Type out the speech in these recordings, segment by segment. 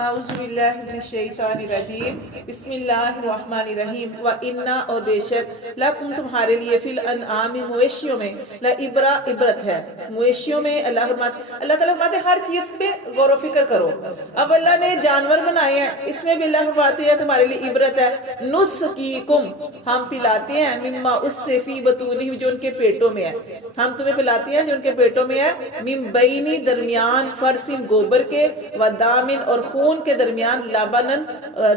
اعوذ باللہ من الشیطان الرجیم بسم اللہ الرحمن الرحیم وَإِنَّا اور بے شک لَكُمْ تمہارے لیے فی الانعام مویشیوں میں عبرت ہے. مویشیوں میں اللہ تعالیٰ فرماتے ہیں ہر چیز پہ غور و فکر کرو. اب اللہ نے جانور بنائے ہیں, اس میں بھی اللہ فرماتے ہیں تمہارے لیے عبرت ہے. نُسْقِيكُمْ ہم پلاتے ہیں مما اس سے فی بطونہم جو ان کے پیٹوں میں ہے. ہم تمہیں پلاتے ہیں جو ان کے پیٹوں میں ہے. من بینی درمیان فرسن گوبر کے ودامن اور خون کے درمیان لبنن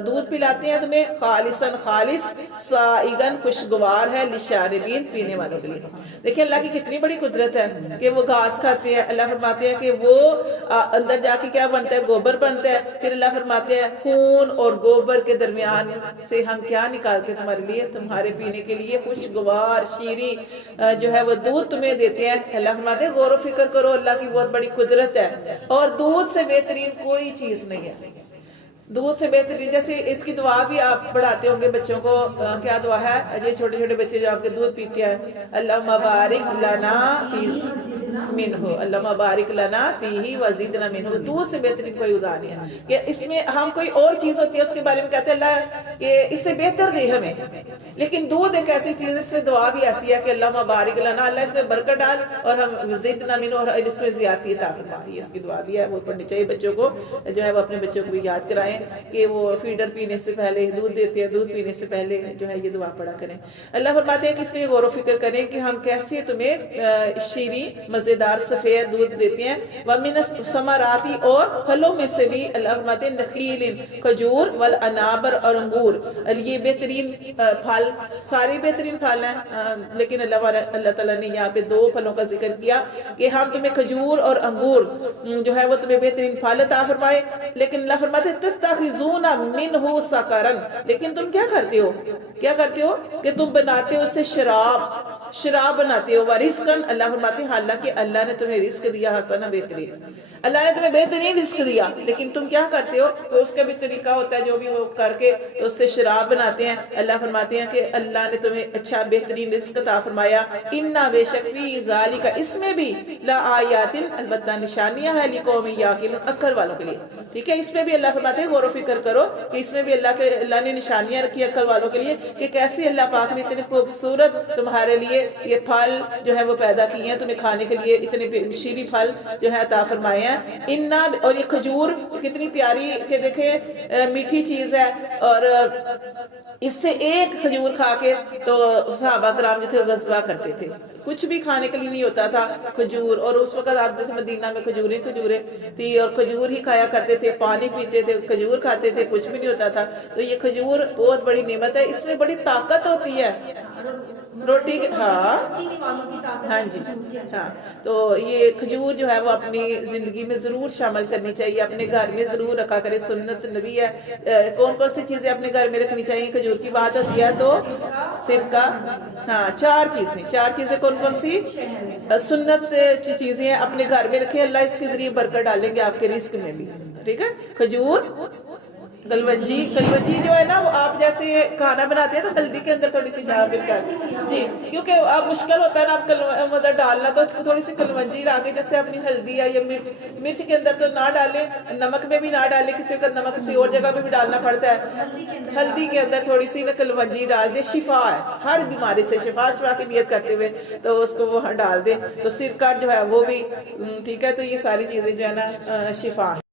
دودھ پلاتے ہیں تمہیں خالصاً خالص سائغن خوشگوار ہے للشاربین پینے والوں کے لیے. دیکھیں اللہ کی کتنی بڑی قدرت ہے کہ وہ گھاس کھاتے ہیں. اللہ فرماتے ہیں کہ وہ اندر جا کے کیا بنتا ہے, گوبر بنتا ہے. پھر اللہ فرماتے ہیں خون اور گوبر کے درمیان سے ہم کیا نکالتے ہیں تمہارے لیے, تمہارے پینے کے لیے خوشگوار شیریں جو ہے وہ دودھ تمہیں دیتے ہیں. اللہ فرماتے ہیں غور و فکر کرو, اللہ کی بہت بڑی قدرت ہے. اور دودھ سے بہترین کوئی چیز نہیں ہے. دودھ سے بہترین, جیسے اس کی دعا بھی آپ پڑھاتے ہوں گے بچوں کو, کیا دعا ہے یہ چھوٹے چھوٹے بچے جو آپ کے دودھ پیتے ہیں, اللہم بارک لنا فی منہ, اللہم بارک لنا فیہ وزدنا منہ. دودھ سے بہترین کوئی دعا نہیں ہے کہ اس میں ہم کوئی اور چیز ہوتی ہے اس کے بارے میں کہتے ہیں اللہ کہ اس سے بہتر دے ہمیں, لیکن دودھ ایک ایسی چیز, اس میں دعا بھی ایسی ہے کہ اللہم بارک لنا, اللہ اس میں برکت ڈال اور ہم وزدنا منہ, اور اس میں زیادتی عطا فرما. یہ اس کی دعا بھی ہے, وہ پڑھنی چاہیے بچوں کو, جو ہے وہ اپنے بچوں کو بھی یاد کرائیں کہ وہ فیڈر پینے سے پہلے دودھ دیتے ہیں, دودھ پینے سے پہلے جو ہے یہ دعا پڑھا کریں. اللہ فرماتے ہیں کہ اس میں غور و فکر کریں کہ ہم کیسے تمہیں شیریں مزیدار سفید دودھ دیتے ہیں. وَمِنَ الثَّمَرَاتِ اور پھلوں میں سے بھی اللہ فرماتے ہیں نخیل کھجور والعنابر اور انگور. یہ بہترین پھل, سارے بہترین پھل ہیں, لیکن اللہ تعالیٰ نے یہاں پہ دو پھلوں کا ذکر کیا کہ ہم تمہیں کھجور اور انگور جو ہے وہ تمہیں بہترین پھل عطا فرمائے. لیکن اللہ فرماتے ہیں تتخذون منہ سکرن, لیکن تم کیا کرتے ہو کہ تم بناتے ہو اس سے شراب بناتے ہو. ورزقن, اللہ فرماتے ہیں حالانکہ اللہ نے تمہیں رزق دیا حسنا بہترین, اللہ نے تمہیں بہترین رزق دیا, لیکن تم کیا کرتے ہو کہ اس کا بھی طریقہ ہوتا ہے جو بھی وہ کر کے اس سے شراب بناتے ہیں. اللہ فرماتے ہیں کہ اللہ نے تمہیں اچھا بہترین رزق عطا فرمایا. انا بے شک فی ذالک, اس میں بھی لآیات, البتہ نشانیاں ہیں, لقوم یعقلون, عقل والوں کے لیے. ٹھیک ہے, اس میں بھی اللہ فرماتے ہیں غور و فکر کرو کہ اس میں بھی اللہ نے نشانیاں رکھی عقل والوں کے لیے کہ کیسے اللہ پاک نے اتنے خوبصورت تمہارے لیے یہ پھل جو ہے وہ پیدا کیے ہیں تمہیں کھانے کے لیے, اتنے شیریں پھل جو ہے عطا فرمائے ہیں. اور یہ کھجور کتنی پیاری کہ دیکھیں میٹھی چیز ہے, اور اس سے ایک کھجور کھا کے تو صحابہ کرام جو تھے غزوہ کرتے تھے, کچھ بھی کھانے کے لیے نہیں ہوتا تھا کھجور. اور اس وقت آپ دیکھیں مدینہ میں کھجوریں تھی اور کھجور ہی کھایا کرتے تھے, پانی پیتے تھے, کھجور کھاتے تھے, کچھ بھی نہیں ہوتا تھا. تو یہ کھجور بہت بڑی نعمت ہے, اس میں بڑی طاقت ہوتی ہے روٹی کے, ہاں جی ہاں. تو یہ کھجور جو ہے وہ اپنی زندگی میں ضرور شامل کرنی چاہیے, اپنے گھر میں ضرور رکھا کرے, سنت نبی ہے. کون سی چیزیں اپنے گھر میں رکھنی چاہیے کھجور کی بات ہوتی ہے تو سرکہ, ہاں چار چیزیں کون سی سنت چیزیں اپنے گھر میں رکھیں, اللہ اس کے ذریعے برکت ڈالیں گے آپ کے رزق میں بھی. ٹھیک ہے, کھجور, کلونجی جو ہے نا وہ آپ جیسے کھانا بناتے ہیں تو ہلدی کے اندر تھوڑی سی مل کر, جی کیونکہ اب مشکل ہوتا ہے نا آپ مطلب ڈالنا, تو تھوڑی سی کلونجی لاگے جیسے اپنی ہلدی ہے یا مرچ کے اندر تو نہ ڈالیں, نمک میں بھی نہ ڈالیں, کسی کا نمک کسی اور جگہ پہ بھی ڈالنا پڑتا ہے, ہلدی کے اندر تھوڑی سی کلونجی ڈال دیں. شفا ہے ہر بیماری سے, شفا کی نیت کرتے ہوئے تو اس کو وہ ڈال دیں. تو سرکہ جو ہے وہ بھی ٹھیک ہے, تو یہ ساری چیزیں جو ہے نا شفا ہے.